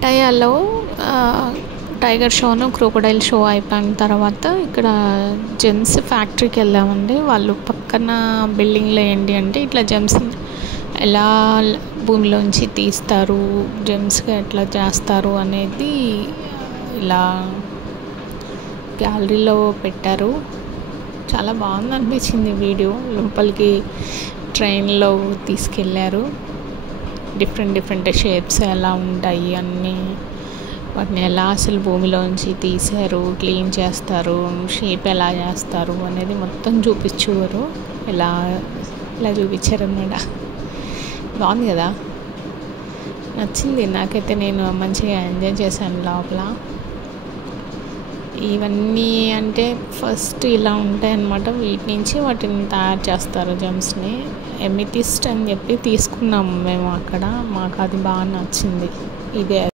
పటాయాలో tiger షోను crocodile show అయిపోయిన తర్వాత ఇక్కడ జెమ్స్ ఫ్యాక్టరీకి వెళ్ళామండి. వాళ్ళు పక్కన బిల్డింగ్లో ఏంటి అంటే ఇట్లా జెమ్స్ ఎలా భూమిలోంచి తీస్తారు, జెమ్స్గా ఎట్లా చేస్తారు అనేది ఇలా గ్యాలరీలో పెట్టారు. చాలా బాగుంది అనిపించింది వీడియో. లోపలికి ట్రైన్లో తీసుకెళ్ళారు. డిఫరెంట్ షేప్స్ ఎలా ఉంటాయి అన్నీ, వాటిని ఎలా అసలు భూమిలోంచి తీశారు, క్లీన్ చేస్తారు, షేప్ ఎలా చేస్తారు అనేది మొత్తం చూపించారు. ఇలా చూపించారన్నమాట. బాగుంది కదా, నచ్చింది నాకైతే. నేను మంచిగా ఎంజాయ్ చేశాను లోపల. ఇవన్నీ అంటే ఫస్ట్ ఇలా ఉంటాయి అన్నమాట. వీటి నుంచి వాటిని తయారు చేస్తారు జెమ్స్ని. ఎమితిస్ట్ అని చెప్పి తీసుకున్నాము మేము అక్కడ. మాకు అది బాగా నచ్చింది. ఇదే